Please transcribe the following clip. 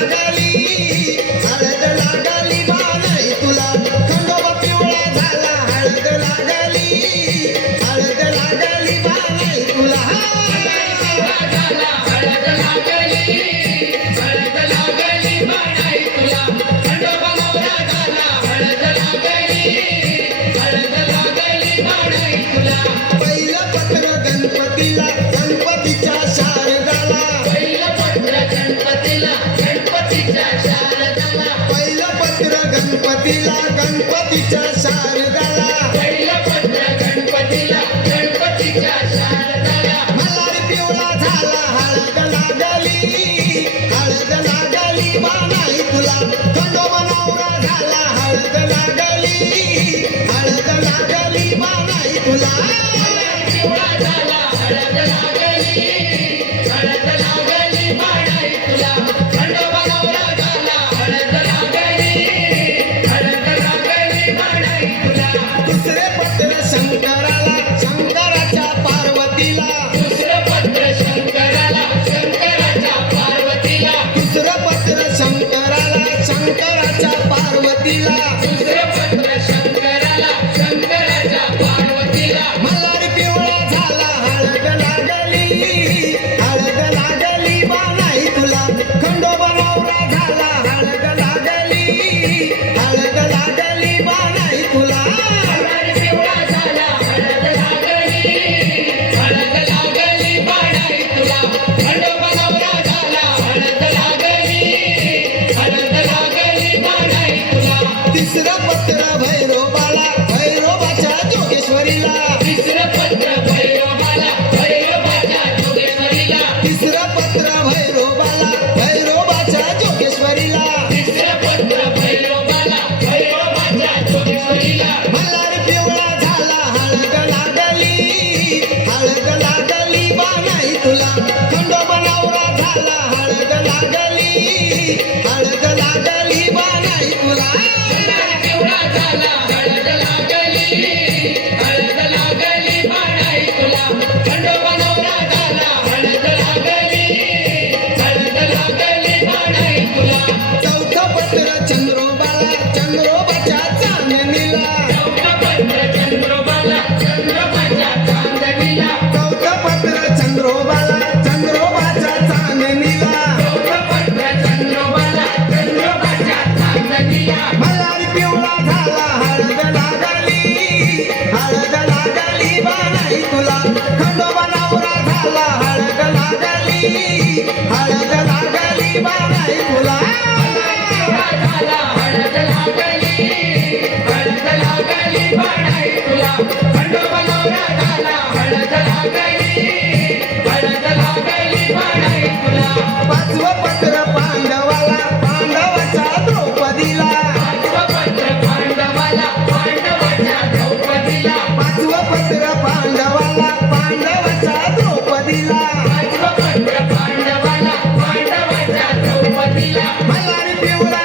Hallelujah. तो मनोबळ झाला. पार्वतीला I'm not going to be.